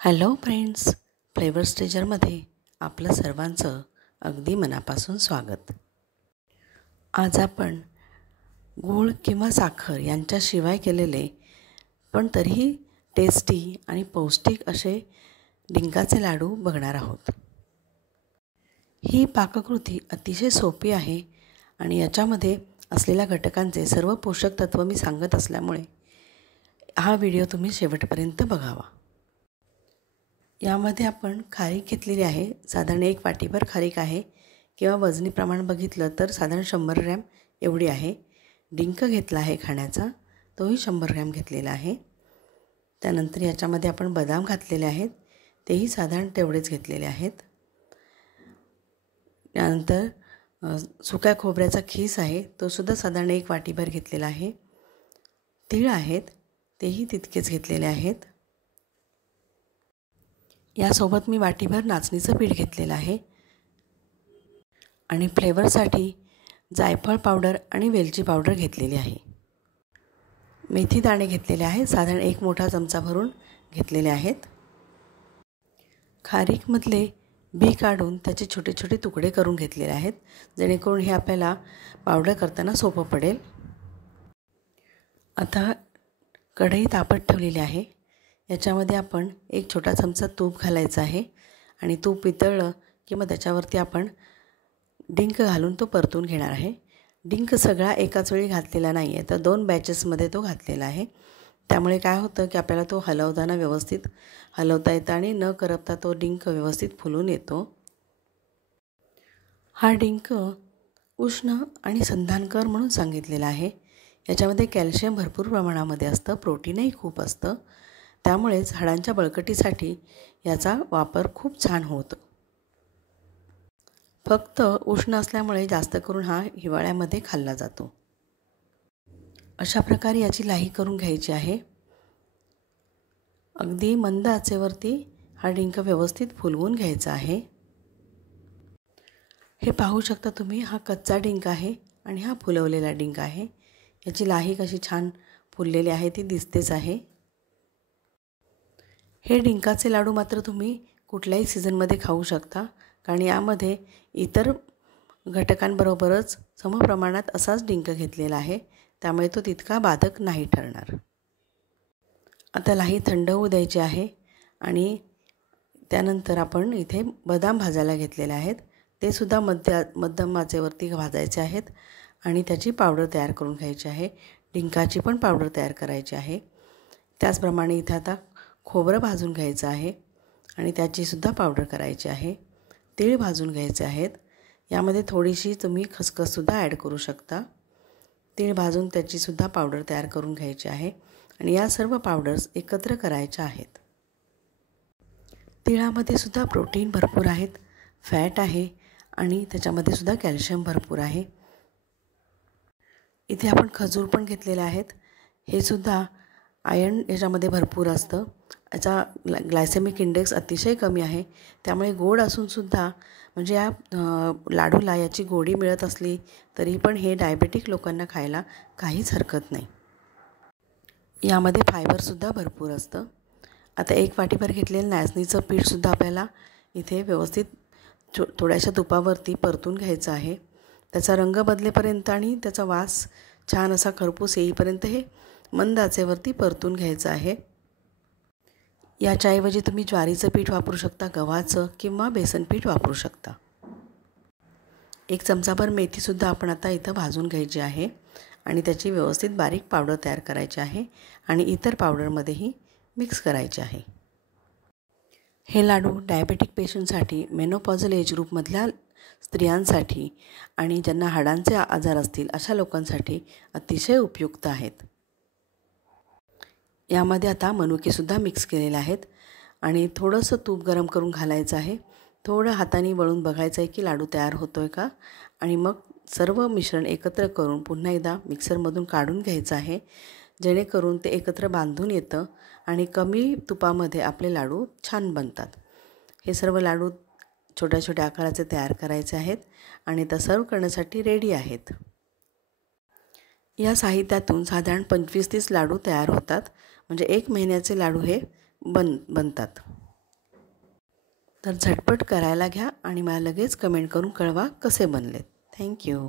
Hello friends, flavour स्टेजरमध्ये आपलं सर्वांचं अगदी मनापासून स्वागत. आज आपण गूळ किंवा साखर यांच्याशिवाय केलेले पण तरीही टेस्टी आणि पौष्टिक असे डिंकाचे लाडू बघणार आहोत. ही पाककृती अतिशय सोपी आहे आणि याच्यामध्ये असलेल्या घटकांचे सर्व पोषक तत्त्व मी सांगत असल्यामुळे हा व्हिडिओ तुम्ही शेवटपर्यंत बघावा. यामध्ये आपण खारीक घेतलेली आहे. साधारण 1 वाटीभर खारीक आहे किंवा वजनी प्रमाण बघितलं तर साधारण 100 ग्रॅम एवढी आहे. डिंक घेतला आहे खाण्याचा, तोही 100 ग्रॅम घेतलेला आहे. त्यानंतर याच्यामध्ये आपण बदाम घातलेले आहेत, तेही साधारण तेवढेच घेतलेले आहेत. त्यानंतर सुक्या खोबऱ्याचा खीस आहे, तो सुद्धा साधारण 1 वाटीभर घेतलेला आहे. तीळ आहेत, तेही तितकेच घेतलेले आहेत. यासोबत मी वाटीभर नाचणीचं पीठ घेतलेलं आहे आणि फ्लेवरसाठी जायफळ पावडर आणि वेलची पावडर घेतलेली आहे. मेथी दाणे घेतलेले आहेत, साधारण 1 मोठा चमचा भरून घेतलेले आहेत. खारीकमधले बी काढून त्याचे छोटे छोटे तुकडे करून घेतलेले आहेत, जेणेकरून हे आपल्याला पावडर करताना सोपं पडेल. आता कढई तापत ठेवलेली आहे. याच्यामध्ये आपण 1 छोटा चमचा तूप घालायचं आहे आणि तूप वितळलं की मग त्याच्यावरती आपण डिंक घालून तो परतून घेणार आहे. डिंक सगळा एकाच वेळी घातलेला नाही आहे, तर 2 बॅचेसमध्ये तो घातलेला आहे. त्यामुळे काय होतं की आपल्याला तो हलवताना व्यवस्थित हलवता येतं आणि न करपता तो डिंक व्यवस्थित फुलून येतो. हा डिंक उष्ण आणि संधानकर म्हणून सांगितलेला आहे. याच्यामध्ये कॅल्शियम भरपूर प्रमाणामध्ये असतं, प्रोटीनही खूप असतं. त्यामुळेच हाडांच्या बळकटीसाठी याचा वापर खूप छान होतो. फक्त उष्ण असल्यामुळे जास्त करून हा हिवाळ्यामध्ये खाल्ला जातो. अशा प्रकारे याची लाही करून घ्यायची आहे. अगदी मंद आचेवरती हा डिंक व्यवस्थित फुलवून घ्यायचा आहे. हे पाहू शकता तुम्ही, हा कच्चा डिंक आहे आणि हा फुलवलेला डिंक आहे. याची लाही कशी छान फुललेली आहे ती दिसतेच आहे. हे डिंकाचे लाडू मात्र तुम्ही कुठल्याही सीझनमध्ये खाऊ शकता, कारण यामध्ये इतर घटकांबरोबरच समप्रमाणात असाच डिंक घेतलेला आहे, त्यामुळे तो तितका बाधक नाही ठरणार. आता लाही थंड होऊ द्यायची आहे आणि त्यानंतर आपण इथे बदाम भाजायला घेतलेले आहेत. ते सुद्धा मध्यम आचेवरती भाजायचे आहेत आणि त्याची पावडर तयार करून घ्यायची आहे. डिंकाची पण पावडर तयार करायची आहे. त्याचप्रमाणे इथे आता खोबरं भाजून घ्यायचं आहे आणि त्याचीसुद्धा पावडर करायची आहे. तीळ भाजून घ्यायचे आहेत. यामध्ये थोडीशी तुम्ही खसखससुद्धा ॲड करू शकता. तीळ भाजून त्याचीसुद्धा पावडर तयार करून घ्यायची आहे आणि या सर्व पावडर्स एकत्र करायच्या आहेत. तिळामध्ये सुद्धा प्रोटीन भरपूर आहेत, फॅट आहे आणि त्याच्यामध्ये सुद्धा कॅल्शियम भरपूर आहे. इथे आपण खजूर पण घेतलेले आहेत. हे सुद्धा आयर्न याच्यामध्ये भरपूर असतं. याचा ग्लायसेमिक इंडेक्स अतिशय कमी आहे. त्यामुळे गोड असूनसुद्धा म्हणजे या लाडूला याची गोडी मिळत असली तरी पण हे डायबेटिक लोकांना खायला काहीच हरकत नाही. यामध्ये फायबरसुद्धा भरपूर असतं. आता 1 वाटीभर घेतलेलं नाचणीचं पीठसुद्धा आपल्याला इथे व्यवस्थित थोड्याशा तुपावरती परतून घ्यायचं आहे. त्याचा रंग बदलेपर्यंत आणि त्याचा वास छान असा खरपूस येईपर्यंत हे मंद आचेवरती परतून घ्यायचं आहे. याच्याऐवजी तुम्ही ज्वारीचं पीठ वापरू शकता, गव्हाचं किंवा बेसन पीठ वापरू शकता. 1 चमचाभर मेथीसुद्धा आपण आता इथं भाजून घ्यायची आहे आणि त्याची व्यवस्थित बारीक पावडर तयार करायची आहे आणि इतर पावडरमध्येही मिक्स करायचे आहे. हे लाडू डायबेटिक पेशंटसाठी, मेनोपॉझल एज ग्रुपमधल्या स्त्रियांसाठी आणि ज्यांना हाडांचे आजार असतील अशा लोकांसाठी अतिशय उपयुक्त आहेत. यामध्ये आता मनुकेसुद्धा मिक्स केलेले आहेत आणि थोडंसं तूप गरम करून घालायचं आहे. थोडं हाताने वळून बघायचं आहे की लाडू तयार होतो आहे का आणि मग सर्व मिश्रण एकत्र करून पुन्हा एकदा मिक्सरमधून काढून घ्यायचं आहे, जेणेकरून ते एकत्र बांधून येतं आणि कमी तुपामध्ये आपले लाडू छान बनतात. हे सर्व लाडू छोट्या छोट्या आकाराचे तयार करायचे आहेत आणि ते सर्व करण्यासाठी रेडी आहेत. या साहित्यातून साधारण 25-30 लाडू तयार होतात, म्हणजे 1 महिन्याचे लाडू हे बनतात. तर झटपट करायला घ्या आणि मला लगेच कमेंट करून कळवा कसे बनलेत. थँक्यू.